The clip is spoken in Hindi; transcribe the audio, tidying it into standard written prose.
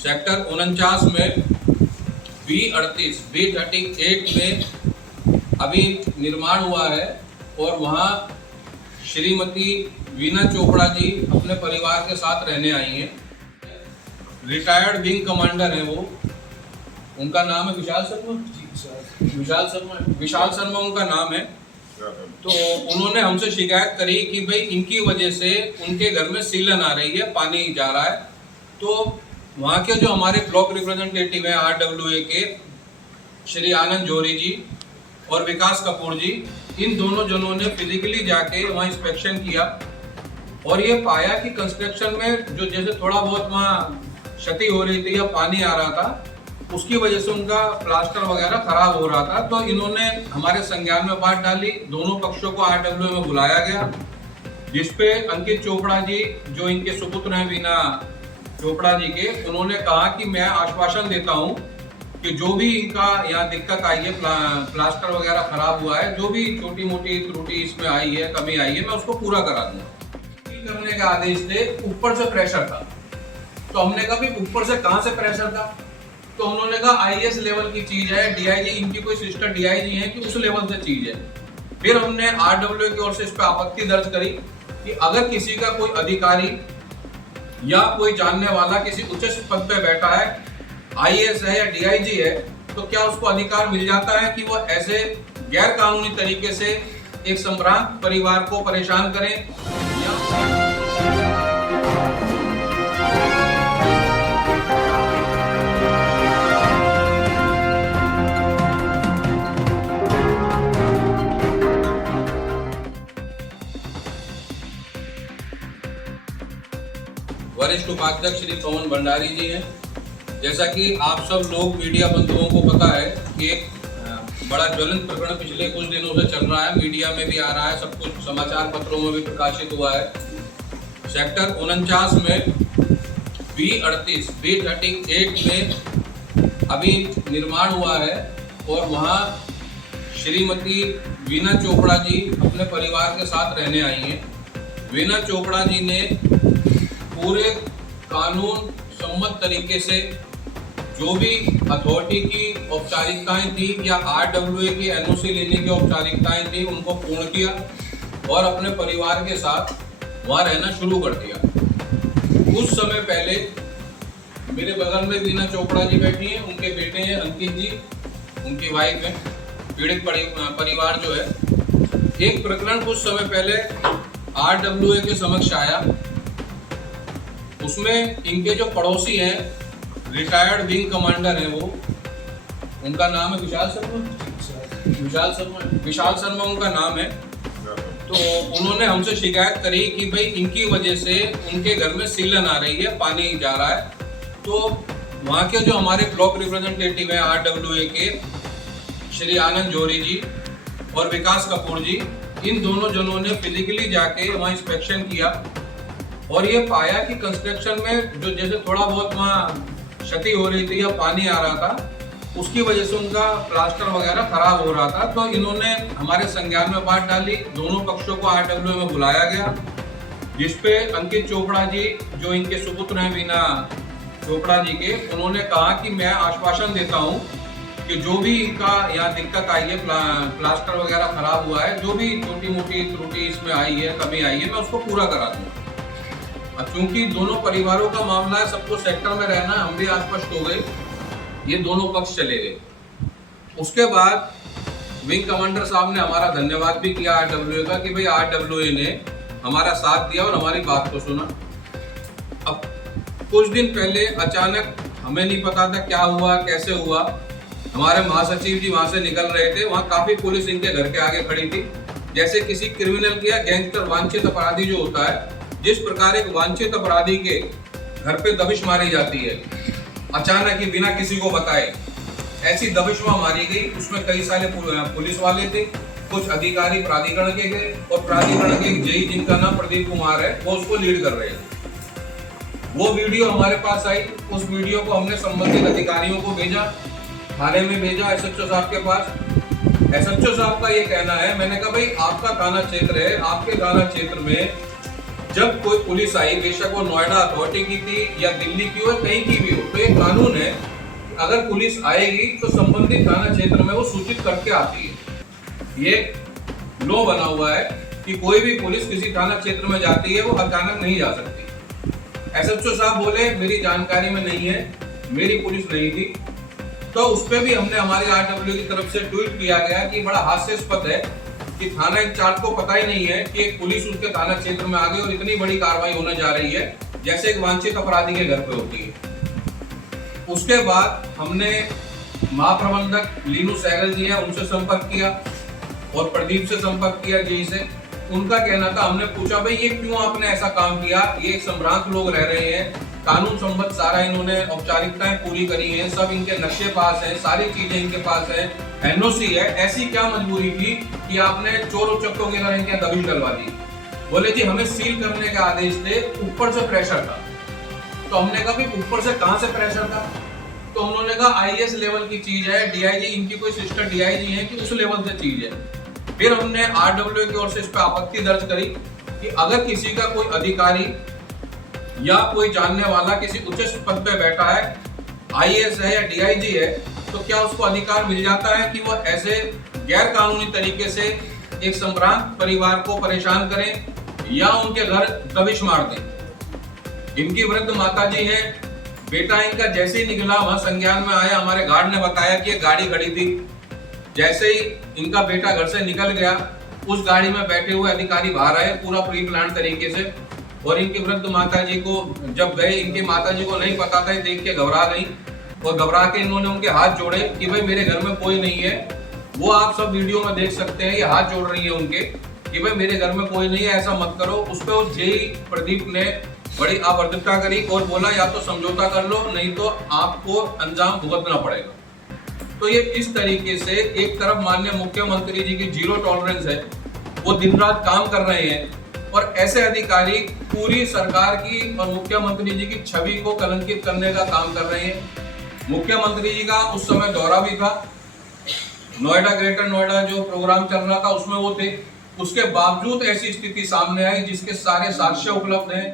सेक्टर 49 में B38 में अभी निर्माण हुआ है और वहाँ श्रीमती वीना चोपड़ा जी अपने परिवार के साथ रहने आई हैं। रिटायर्ड विंग कमांडर हैं वो, उनका नाम है विशाल शर्मा उनका नाम है। तो उन्होंने हमसे शिकायत करी कि भाई इनकी वजह से उनके घर में सीलन आ रही है, पानी जा रहा है। तो वहाँ के जो हमारे ब्लॉक रिप्रेजेंटेटिव हैं RWA के श्री आनंद जौहरी जी और विकास कपूर जी, इन दोनों जनों ने फिजिकली जाके वहाँ इंस्पेक्शन किया और ये पाया कि कंस्ट्रक्शन में जो जैसे थोड़ा बहुत वहाँ क्षति हो रही थी या पानी आ रहा था, उसकी वजह से उनका प्लास्टर वगैरह खराब हो रहा था। तो इन्होंने हमारे संज्ञान में बात डाली, दोनों पक्षों को RWA में बुलाया गया, जिसपे अंकित चोपड़ा जी जो इनके सुपुत्र हैं वीना चोपड़ा जी के, उन्होंने कहा कि मैं आश्वासन देता हूं कि जो भी इनका यहाँ दिक्कत आई है, प्लास्टर वगैरह खराब हुआ है, जो भी छोटी मोटी त्रुटि इसमें आई है, कमी आई है, मैं उसको पूरा करा दूंगा। करने का आदेश थे, ऊपर से प्रेशर था। तो हमने कहा भाई ऊपर से कहाँ से प्रेशर था? तो उन्होंने कहा IAS लेवल की चीज है, DIG इनकी कोई सिस्टर DIG है कि उस लेवल से चीज है। फिर हमने RWA की ओर से इस पर आपत्ति दर्ज करी कि अगर किसी का कोई अधिकारी या कोई जानने वाला किसी उच्च पद पे बैठा है, IAS है या DIG है, तो क्या उसको अधिकार मिल जाता है कि वो ऐसे गैर कानूनी तरीके से एक संभ्रांत परिवार को परेशान करें? वरिष्ठ उपाध्यक्ष श्री पवन भंडारी जी हैं। जैसा कि आप सब लोग मीडिया बंधुओं को पता है कि एक बड़ा ज्वलंत प्रकरण पिछले कुछ दिनों से चल रहा है, मीडिया में भी आ रहा है, सब कुछ समाचार पत्रों में भी प्रकाशित हुआ है। सेक्टर 49 में B38 में अभी निर्माण हुआ है और वहाँ श्रीमती वीना चोपड़ा जी अपने परिवार के साथ रहने आई हैं। वीना चोपड़ा जी ने पूरे कानून सम्मत तरीके से जो भी अथॉरिटी की औपचारिकताएं थी या RWA की NOC लेने की औपचारिकताएं थी, उनको पूर्ण किया और अपने परिवार के साथ वहाँ रहना शुरू कर दिया। कुछ समय पहले मेरे बगल में वीना चोपड़ा जी बैठी हैं, उनके बेटे हैं अंकित जी, उनकी वाइफ है, पीड़ित परिवार जो है। एक प्रकरण कुछ समय पहले RWA के समक्ष आया, उसमें इनके जो पड़ोसी हैं, रिटायर्ड विंग कमांडर हैं वो, उनका नाम है विशाल शर्मा उनका नाम है। तो उन्होंने हमसे शिकायत करी कि भाई इनकी वजह से उनके घर में सीलन आ रही है, पानी जा रहा है। तो वहाँ के जो हमारे ब्लॉक रिप्रेजेंटेटिव हैं RWA के श्री आनंद जौहरी जी और विकास कपूर जी, इन दोनों जनों ने फिजिकली जाके वहाँ इंस्पेक्शन किया और ये पाया कि कंस्ट्रक्शन में जो जैसे थोड़ा बहुत वहाँ क्षति हो रही थी या पानी आ रहा था, उसकी वजह से उनका प्लास्टर वगैरह खराब हो रहा था। तो इन्होंने हमारे संज्ञान में बात डाली, दोनों पक्षों को RWA में बुलाया गया, जिसपे अंकित चोपड़ा जी जो इनके सुपुत्र हैं वीना चोपड़ा जी के, उन्होंने कहा कि मैं आश्वासन देता हूं कि जो भी इनका यहाँ दिक्कत आई है, प्लास्टर वगैरह खराब हुआ है, जो भी छोटी मोटी त्रुटि इसमें आई है, कमी आई है, मैं उसको पूरा करा दूंगा। अब चूंकि दोनों परिवारों का मामला है, सबको सेक्टर में रहना है, हम भी आश्वस्त हो गए, ये दोनों पक्ष चले गए। उसके बाद विंग कमांडर साहब ने हमारा धन्यवाद भी किया RWA का कि भाई RWA ने हमारा साथ दिया और हमारी बात को सुना। अब कुछ दिन पहले अचानक, हमें नहीं पता था क्या हुआ कैसे हुआ, हमारे महासचिव जी वहां से निकल रहे थे, वहां काफी पुलिस इनके घर के आगे खड़ी थी, जैसे किसी क्रिमिनल या गैंगस्टर वांछित अपराधी जो होता है, जिस प्रकार एक वांछित अपराधी के घर पे दबिश मारी जाती है अचानक ही बिना किसी को बताए, ऐसी दबिश वहां मारी गई। उसमें कई सारे पुलिस वाले थे, कुछ अधिकारी प्राधिकरण के गए और प्राधिकरण के JE जिनका नाम प्रदीप कुमार है, वो उसको लीड कर रहे थे। वो वीडियो हमारे पास आई, उस वीडियो को हमने संबंधित अधिकारियों को भेजा, थाने में भेजा, SHO साहब के पास। SHO साहब का ये कहना है, मैंने कहा भाई आपका थाना क्षेत्र है, आपके थाना क्षेत्र में जब कोई पुलिस आई, बेशक वो नोएडा अथॉरिटी की थी या दिल्ली की हो, कहीं की भी हो, तो एक कानून है कि अगर पुलिस आएगी तो संबंधित थाना क्षेत्र में वो सूचित करके आती है। ये लॉ बना हुआ है कि कोई भी पुलिस किसी थाना क्षेत्र में जाती है वो अचानक नहीं जा सकती। एसएचओ साहब बोले मेरी जानकारी में नहीं है, मेरी पुलिस नहीं थी। तो उस पर भी हमने हमारी आरडब्ल्यू की तरफ से ट्वीट किया गया कि बड़ा हास्यास्पद है कि थाना इंचार्ज को पता ही नहीं है कि एक पुलिस उसके थाना क्षेत्र में आ गई और इतनी बड़ी कार्रवाई होने जा रही है जैसे एक वांछित अपराधी के घर पे होती है। उसके बाद हमने महाप्रबंधक लीनू सहगल जी हैं, उनसे संपर्क किया और प्रदीप से संपर्क किया जी से। उनका कहना था, हमने पूछा भाई ये क्यों आपने ऐसा काम किया, ये संभ्रांत लोग रह रहे हैं, कानून संबद्ध सारा इन्होंने औपचारिकताएं पूरी करी हैं, सब इनके नक्शे पास हैं, सारी चीजें इनके पास है, एनओसी है, ऐसी क्या मजबूरी थी कि आपने चोर उचक्कों के घर इनके दबिश डलवा दी। बोले जी हमें सील करने का आदेश थे, ऊपर से प्रेशर था। तो हमने कहा भाई ऊपर से कहां से प्रेशर था? तो उन्होंने कहा आईएएस लेवल की चीज है, डीआईजी, इनकी कोई सिस्टर डीआईजी है कि उस लेवल से चीज है। फिर हमने आरडब्ल्यू की ओर से इस पर आपत्ति दर्ज करी कि अगर किसी का कोई अधिकारी या कोई जानने वाला किसी उच्च पद पे बैठा है, आईएएस है या डीआईजी है, तो क्या उसको अधिकार मिल जाता है कि वो ऐसे गैर कानूनी तरीके से एक संभ्रांत परिवार को परेशान करें या उनके घर दबिश मार दें? इनकी वृद्ध माताजी है, बेटा इनका जैसे ही निकला वहां संज्ञान में आया, हमारे गार्ड ने बताया कि एक गाड़ी खड़ी थी। जैसे ही इनका बेटा घर से निकल गया, उस गाड़ी में बैठे हुए अधिकारी बाहर आए पूरा प्री प्लान तरीके से, और इनकी वृद्ध माताजी को जब गए, इनकी माताजी को नहीं पता था, देख के घबरा गई और घबरा के इन्होंने उनके हाथ जोड़े कि भाई मेरे घर में कोई नहीं है। वो आप सब वीडियो में देख सकते हैं, ये हाथ जोड़ रही है उनके कि भाई मेरे घर में कोई नहीं है, ऐसा मत करो। उस पर जेई प्रदीप ने बड़ी अभद्रता करी और बोला या तो समझौता कर लो, नहीं तो आपको अंजाम भुगतना पड़ेगा। तो ये इस तरीके से एक तरफ माननीय मुख्यमंत्री जी की जीरो टॉलरेंस है, वो दिन रात काम कर रहे हैं, और ऐसे अधिकारी पूरी सरकार की और मुख्यमंत्री जी की छवि को कलंकित करने का काम कर रहे हैं। मुख्यमंत्री जी का उस समय दौरा भी था, नोएडा, ग्रेटर नोएडा जो प्रोग्राम चल रहा था उसमें वो थे, उसके बावजूद ऐसी स्थिति सामने आई जिसके सारे साक्ष्य उपलब्ध हैं।